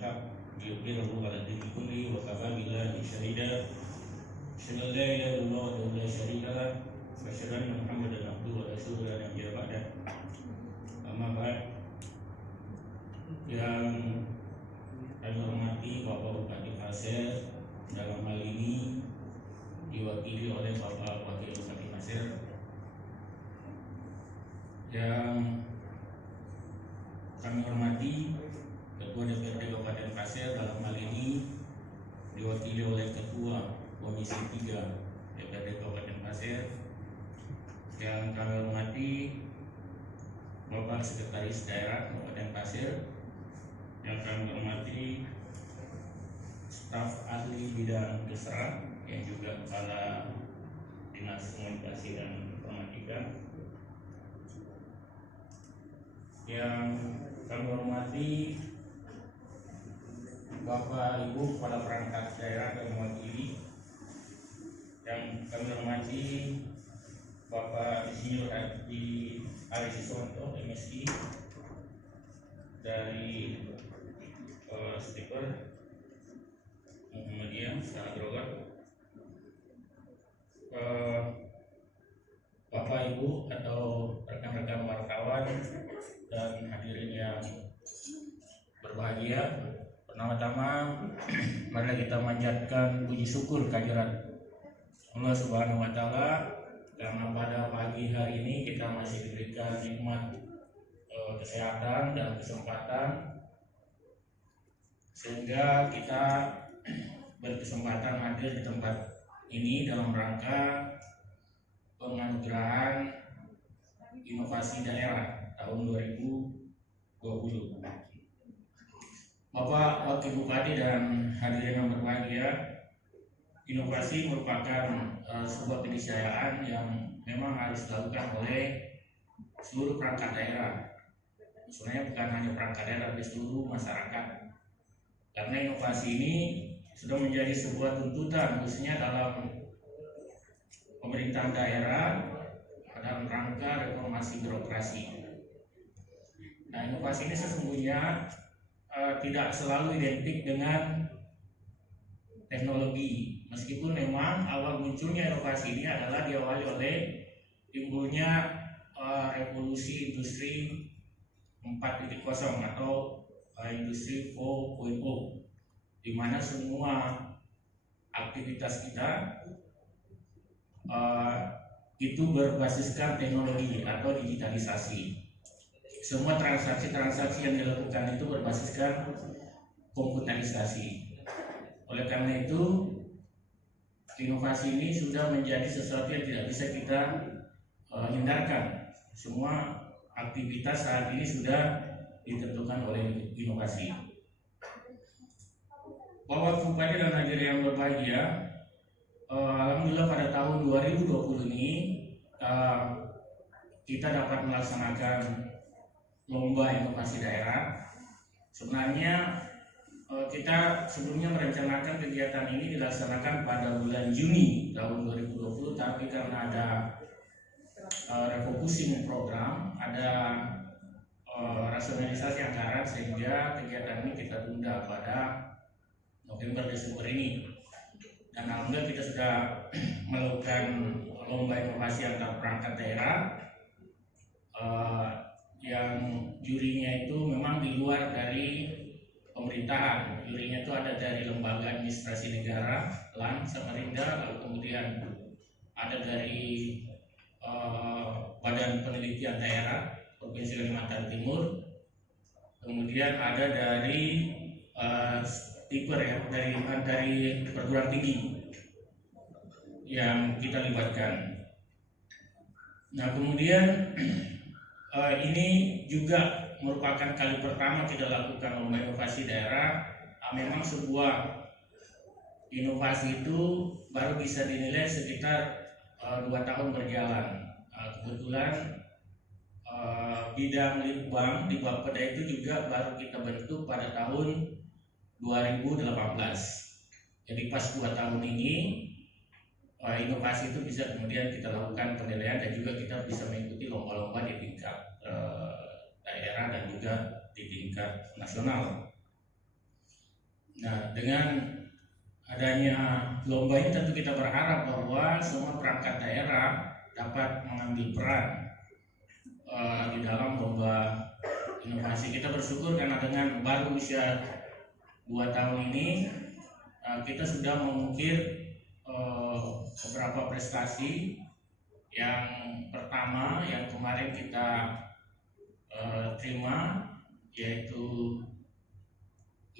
الحق ليظهره على الدين كله وكفى بالله شهيدا أشهد أن لا إله إلا الله وحده لا شريك له وأشهد أن محمدا عبده ورسوله لا نبي بعده. Amma ba'd. Yang kami hormati Bapak Bupati Pasir, dalam hal ini diwakili oleh Bapak Wakil Bupati Pasir. Yang kami hormati Ketua DPRD Kabupaten Pasir, dalam hal ini diwakili oleh Ketua Komisi 3 DPRD Kabupaten Pasir. Yang kami hormati Bapak Sekretaris Daerah Kabupaten Pasir, yang kami hormati staf ahli bidang Kesra, yang juga Kepala Dinas Komunikasi dan Informatika, yang kami hormati Bapak Ibu Kepala Perangkat Daerah dan mewakili, yang kami hormati Bapak Insinyur Haji Ari Siswanto, MSI dari Stiker Muhammadiyah Tanah Grogot, Bapak Ibu atau rekan-rekan wartawan dan hadirin yang berbahagia. Pertama-tama mari kita manjatkan puji syukur kehadirat Allah Subhanahu wa Ta'ala, karena pada pagi hari ini kita masih diberikan nikmat kesehatan dan kesempatan sehingga kita berkesempatan hadir di tempat ini dalam rangka penganugerahan inovasi daerah tahun 2020. Bapak Wakil Bupati dan hadirin yang berbahagia, inovasi merupakan sebuah keniscayaan yang memang harus dilakukan oleh seluruh perangkat daerah. Sebenarnya bukan hanya perangkat daerah, tapi seluruh masyarakat. Karena inovasi ini sudah menjadi sebuah tuntutan, khususnya dalam pemerintahan daerah dalam rangka reformasi birokrasi. Nah, inovasi ini sesungguhnya tidak selalu identik dengan teknologi. Meskipun memang awal munculnya inovasi ini adalah diawali oleh timbulnya revolusi industri 4.0 atau industri 4.0, di mana semua aktivitas kita itu berbasiskan teknologi atau digitalisasi. Semua transaksi-transaksi yang dilakukan itu berbasiskan komputerisasi. Oleh karena itu, inovasi ini sudah menjadi sesuatu yang tidak bisa kita hindarkan. Semua aktivitas saat ini sudah ditentukan oleh inovasi. Bapak Bupati dan hadirin yang berbahagia, alhamdulillah pada tahun 2020 ini kita dapat melaksanakan lomba inovasi daerah. Sebenarnya kita sebelumnya merencanakan kegiatan ini dilaksanakan pada bulan Juni tahun 2020, tapi karena ada refocusing program, ada rasionalisasi anggaran, sehingga kegiatan ini kita tunda pada November-Desember ini. Dan alhamdulillah kita sudah melakukan lomba inovasi antar perangkat daerah yang jurinya itu memang di luar dari pemerintahan. Jurinya itu ada dari Lembaga Administrasi Negara, LAN, Samarinda, lalu kemudian ada dari Badan Penelitian Daerah Provinsi Kalimantan Timur, kemudian ada dari Stiker ya, dari perguruan tinggi yang kita libatkan. Nah, kemudian ini juga merupakan kali pertama kita lakukan lomba inovasi daerah. Memang sebuah inovasi itu baru bisa dinilai sekitar 2 tahun berjalan. Kebetulan bidang litbang di Bapeda itu juga baru kita bentuk pada tahun 2018. Jadi pas 2 tahun ini inovasi itu bisa kemudian kita lakukan penilaian, dan juga kita bisa mengikuti lomba-lomba di tingkat daerah dan juga di tingkat nasional. Nah, dengan adanya lomba ini tentu kita berharap bahwa semua perangkat daerah dapat mengambil peran di dalam lomba inovasi. Kita bersyukur karena dengan baru usia 2 tahun ini kita sudah mengukir beberapa prestasi. Yang pertama yang kemarin kita terima yaitu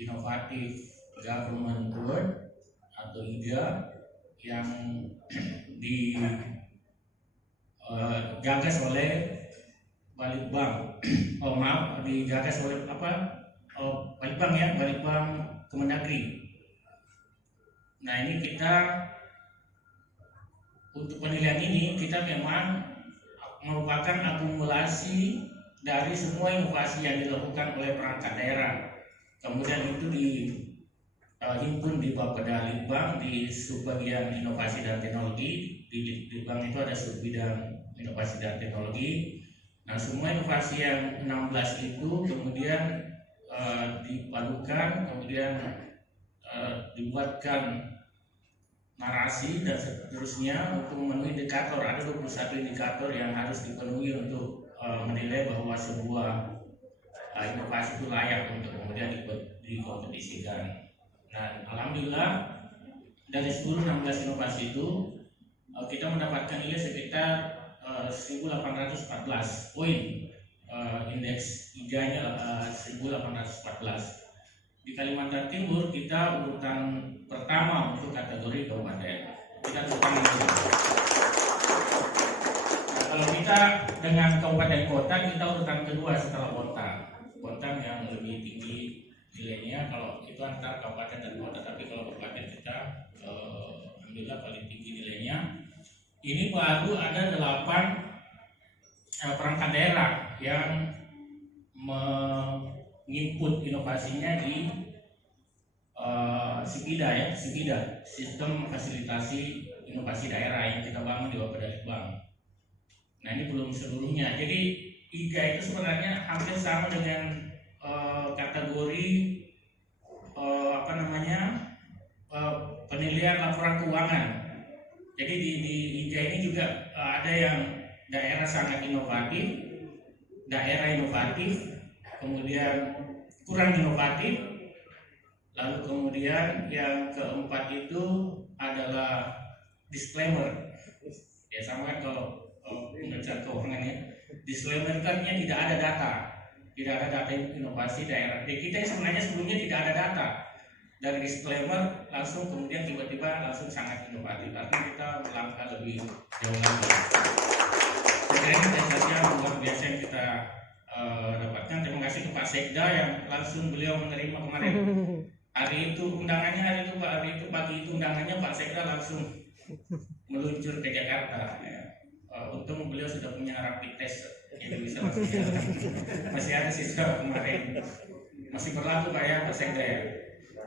Innovative Government Award atau IGA yang digagas oleh Balitbang. Digagas oleh Balitbang ya, Balitbang Kemendagri. Nah, ini kita untuk penilaian ini kita memang merupakan akumulasi dari semua inovasi yang dilakukan oleh perangkat daerah. Kemudian itu dihimpun di Bapeda Litbang di subbagian inovasi dan teknologi. Di Litbang itu ada subbidang inovasi dan teknologi. Nah, semua inovasi yang 16 itu kemudian dipadukan, kemudian dibuatkan narasi dan seterusnya untuk memenuhi indikator. Ada 21 indikator yang harus dipenuhi untuk menilai bahwa sebuah inovasi itu layak untuk kemudian dikompetisikan. Nah, alhamdulillah dari 16 inovasi itu kita mendapatkan nilai sekitar 1814 poin. Indeks IGA-nya 1814. Di Kalimantan Timur kita urutan pertama untuk kategori kabupaten. Kita urutan itu. Nah, kalau kita dengan kabupaten kota kita urutan kedua setelah kota. Kota yang lebih tinggi nilainya kalau itu antar kabupaten dan kota, tapi kalau kabupaten kita alhamdulillah paling tinggi nilainya. Ini baru ada 8 perangkat daerah yang menginput inovasinya di SIPIDA ya, SIPIDA, Sistem Fasilitasi Inovasi Daerah yang kita bangun di Bapeda Litbang. Nah, ini belum seluruhnya. Jadi IGA itu sebenarnya hampir sama dengan kategori penilaian laporan keuangan. Jadi di IGA ini juga ada yang daerah sangat inovatif, daerah inovatif, kemudian kurang inovatif, lalu kemudian yang keempat itu adalah disclaimer. Ya, sama kan kalau pengerjaan keuangan ya, disclaimer kan tidak ada data. Tidak ada data inovasi daerah. Jadi kita sebenarnya sebelumnya tidak ada data. Dari disclaimer langsung kemudian tiba-tiba langsung sangat inovatif. Artinya kita melangkah lebih jauh lagi. Jadi ini saja luar biasa yang kita dapatkan. Terima kasih ke Pak Sekda yang langsung beliau menerima kemarin. Hari itu pagi itu undangannya Pak Sekda langsung meluncur ke Jakarta. Untung beliau sudah punya rapid test, jadi bisa langsung jalan. Masih ada sisa kemarin, masih berlaku Pak ya Pak Sekda ya.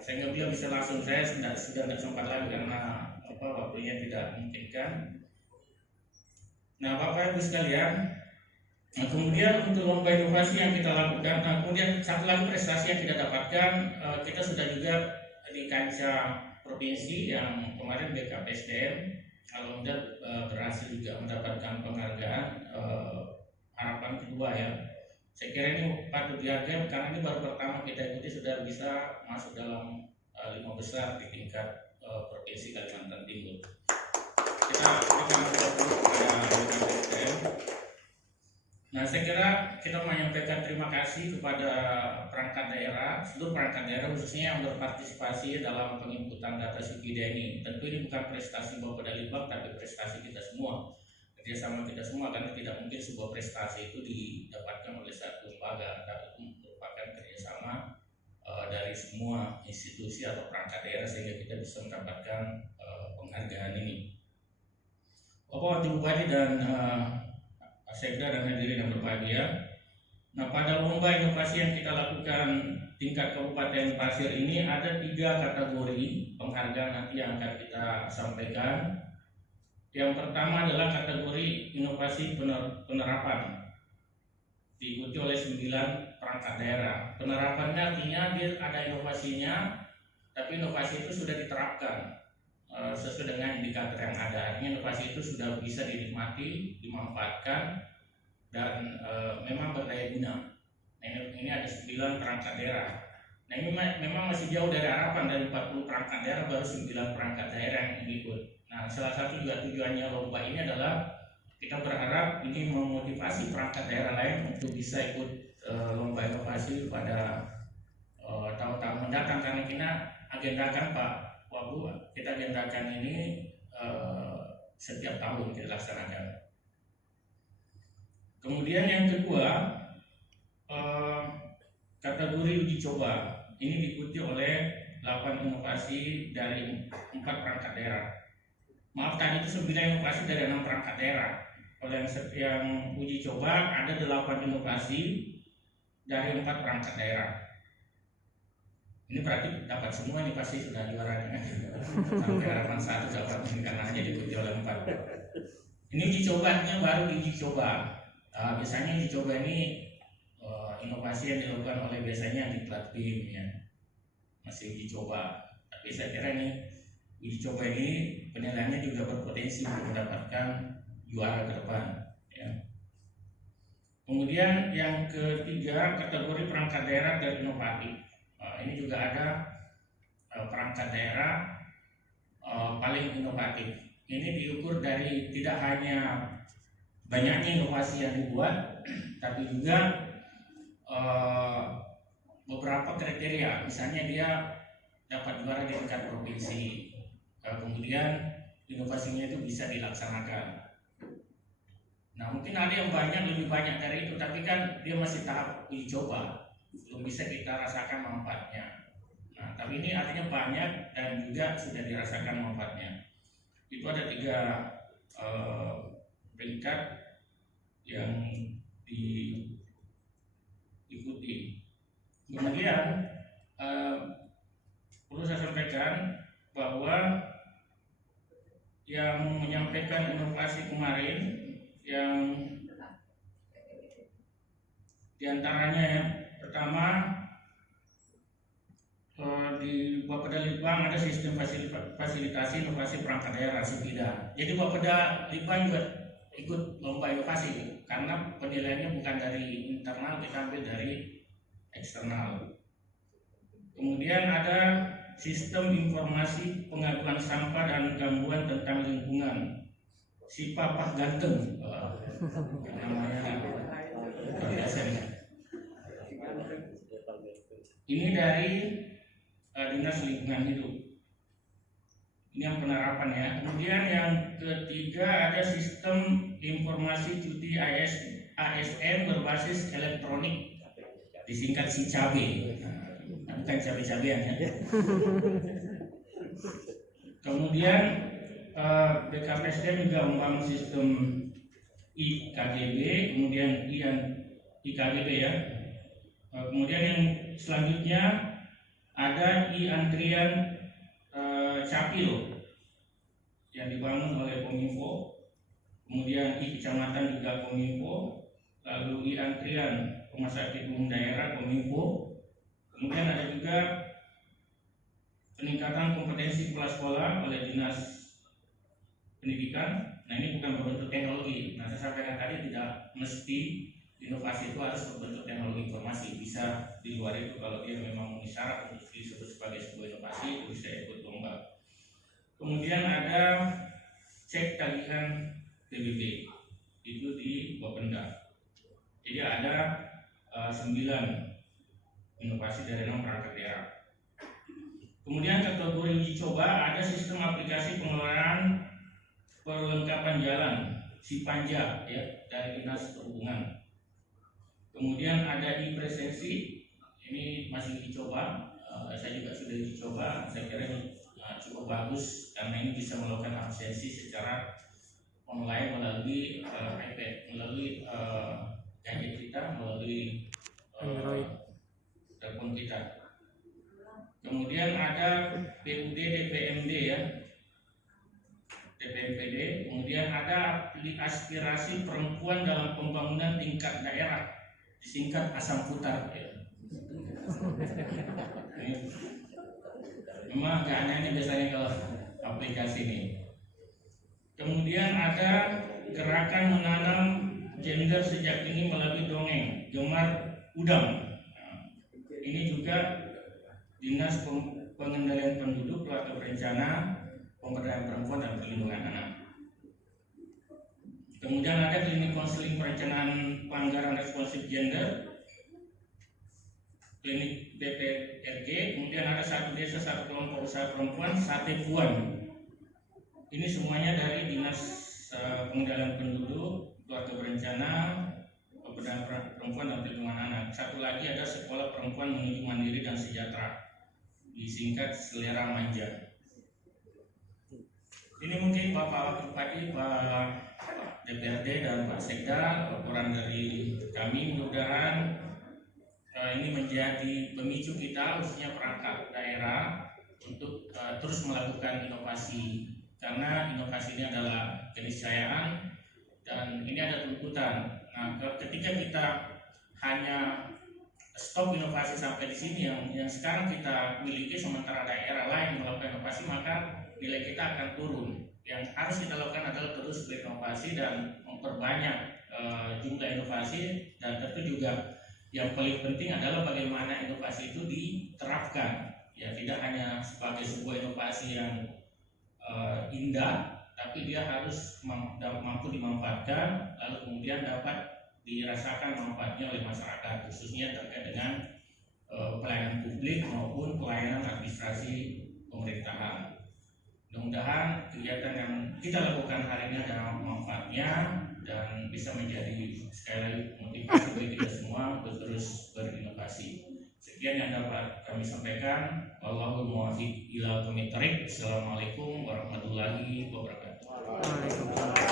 Sehingga beliau bisa langsung, saya sudah tidak sempat lagi karena waktunya tidak memungkinkan. Nah, Bapak Ibu sekalian, kemudian untuk lomba inovasi yang kita lakukan, kemudian satu lagi prestasi yang kita dapatkan, kita sudah juga di kancah provinsi yang kemarin BKPSDM alhamdulillah berhasil juga mendapatkan penghargaan harapan kedua ya. Saya kira ini patut dihargai karena ini baru pertama kita ikuti sudah bisa masuk dalam 5 besar di tingkat provinsi Kalimantan Timur. Kita berikan Nah, saya kira kita menyampaikan terima kasih kepada perangkat daerah, seluruh perangkat daerah khususnya yang berpartisipasi dalam penginputan data SIPIDA ini. Tentu ini bukan prestasi Bapeda Litbang, tapi prestasi kita semua, kerjasama kita semua, karena tidak mungkin sebuah prestasi itu didapatkan oleh satu lembaga, tapi itu merupakan kerjasama dari semua institusi atau perangkat daerah sehingga kita bisa mendapatkan penghargaan ini. Bapak Wakil Bupati dan Sekda dan hadirin yang berbahagia. Nah, pada lomba inovasi yang kita lakukan tingkat Kabupaten Pasir ini ada 3 kategori penghargaan nanti yang akan kita sampaikan. Yang pertama adalah kategori inovasi penerapan, diikuti oleh 9 perangkat daerah. Penerapannya artinya dia ada inovasinya, tapi inovasi itu sudah diterapkan sesuai dengan indikator yang ada. Artinya inovasi itu sudah bisa dinikmati, dimanfaatkan, dan memang berdaya guna. Nah, ini ada 9 perangkat daerah. Nah, ini memang masih jauh dari harapan, dari 40 perangkat daerah baru 9 perangkat daerah yang ikut. Nah, salah satu juga tujuannya lomba ini adalah kita berharap ini memotivasi perangkat daerah lain untuk bisa ikut lomba inovasi pada tahun-tahun mendatang, karena kita agendakan Pak Wabu, kita agendakan ini setiap tahun kita laksanakan. Kemudian yang kedua, kategori uji coba ini diikuti oleh 8 inovasi dari 4 perangkat daerah. Maaf, tadi itu 9 inovasi dari 6 perangkat daerah. Oleh yang uji coba ada 8 inovasi dari 4 perangkat daerah. Ini berarti dapat semua, ini pasti sudah juara dengan sampai harapan 1 dapat ini karena hanya diikuti oleh 4. Ini uji cobanya baru uji coba. Biasanya uji coba ini inovasi yang dilakukan oleh biasanya di BIM ya, masih uji coba. Tapi saya kira ini uji coba ini penilaiannya juga berpotensi untuk mendapatkan juara ke depan ya. Kemudian yang ketiga, kategori perangkat daerah dan inovatif. Ini juga ada perangkat daerah paling inovatif. Ini diukur dari tidak hanya banyaknya inovasi yang dibuat, tapi juga beberapa kriteria. Misalnya dia dapat juara di tingkat provinsi, kemudian inovasinya itu bisa dilaksanakan. Nah, mungkin ada yang lebih banyak dari itu, tapi kan dia masih tahap uji coba, belum bisa kita rasakan manfaatnya. Nah, tapi ini artinya banyak dan juga sudah dirasakan manfaatnya. Itu ada 3 peringkat yang diikuti. Kemudian perlu saya sampaikan bahwa yang menyampaikan inovasi kemarin, yang diantaranya ya, pertama di Bapeda Litbang ada sistem fasilitasi inovasi perangkat daerah SIPIDA. Jadi Bapeda Litbang juga ikut lomba inovasi karena penilaiannya bukan dari internal, kita ambil dari eksternal. Kemudian ada sistem informasi pengaduan sampah dan gangguan tentang lingkungan, SIPAPAH Ganteng, namanya biasa. Ini dari Dinas Lingkungan Hidup. Ini yang penerapan ya. Kemudian yang ketiga ada sistem informasi cuti ASN berbasis elektronik, disingkat SICABE. Nah, bukan cabai-cabean ya. Kemudian BKPSDM juga membangun sistem IKGB, kemudian IKGB ya. Kemudian yang selanjutnya ada antrian Capil yang dibangun oleh Kominfo, kemudian kecamatan juga Kominfo, lalu antrian rumah sakit umum daerah Kominfo, kemudian ada juga peningkatan kompetensi kepala sekolah oleh Dinas Pendidikan. Nah, ini bukan berbentuk teknologi. Nah, saya sampaikan tadi tidak mesti inovasi itu harus berbentuk teknologi informasi, bisa di luar itu. Kalau dia memang memenuhi syarat untuk disebut sebagai sebuah inovasi, itu bisa ikut lomba. Kemudian ada cek tagihan PBB, itu di Bapenda. Jadi ada 9 inovasi dari 6 perangkat daerah. Kemudian kategori uji coba ada sistem aplikasi pengelolaan perlengkapan jalan SIPANJA ya, dari Dinas Perhubungan. Kemudian ada e-presensi, ini masih dicoba, saya juga sudah dicoba, saya kira ini cukup bagus karena ini bisa melakukan absensi secara online melalui iPad, melalui gadget kita, melalui telepon kita. Kemudian ada PUD DPMD ya, DPMPD. Kemudian ada aspirasi perempuan dalam pembangunan tingkat daerah, disingkat Asam Putar ya. Memang agak aneh ini biasanya kalau aplikasi ini. Kemudian ada gerakan menanam gender sejak dini melalui dongeng, Gemar Udang. Nah, ini juga Dinas Pengendalian Penduduk, Keluarga Berencana, Pemberdayaan Perempuan dan Perlindungan Anak. Kemudian ada klinik konseling perencanaan pelanggaran responsif gender, klinik BPRG. Kemudian ada satu desa satu kelompok usaha perempuan, Sate Puan. Ini semuanya dari Dinas Pengendalian Penduduk, Keluarga Berencana, Pemberdayaan Perempuan dan Perlindungan Anak. Satu lagi ada Sekolah Perempuan Menuju Mandiri dan Sejahtera, disingkat Selera Manja. Ini mungkin Bapak Bupati, Pak DPRD dan Pak Sekda, laporan dari kami. Mudah-mudahan ini menjadi pemicu kita, khususnya perangkat daerah, untuk terus melakukan inovasi, karena inovasi ini adalah keniscayaan dan ini ada tuntutan. Nah, ketika kita hanya stop inovasi sampai di sini yang sekarang kita miliki, sementara daerah lain melakukan inovasi, maka nilai kita akan turun. Yang harus kita lakukan adalah terus berinovasi dan memperbanyak jumlah inovasi, dan tentu juga yang paling penting adalah bagaimana inovasi itu diterapkan, ya tidak hanya sebagai sebuah inovasi yang indah, tapi dia harus mampu dimanfaatkan, lalu kemudian dapat dirasakan manfaatnya oleh masyarakat, khususnya terkait dengan pelayanan publik maupun pelayanan administrasi pemerintahan. Mudah-mudahan kegiatan yang kita lakukan hari ini ada manfaatnya dan bisa menjadi sekali lagi motivasi bagi kita semua untuk terus berinovasi. Sekian yang dapat kami sampaikan. Wallahul muwaffiq ila aqwamit thoriq. Assalamualaikum warahmatullahi wabarakatuh.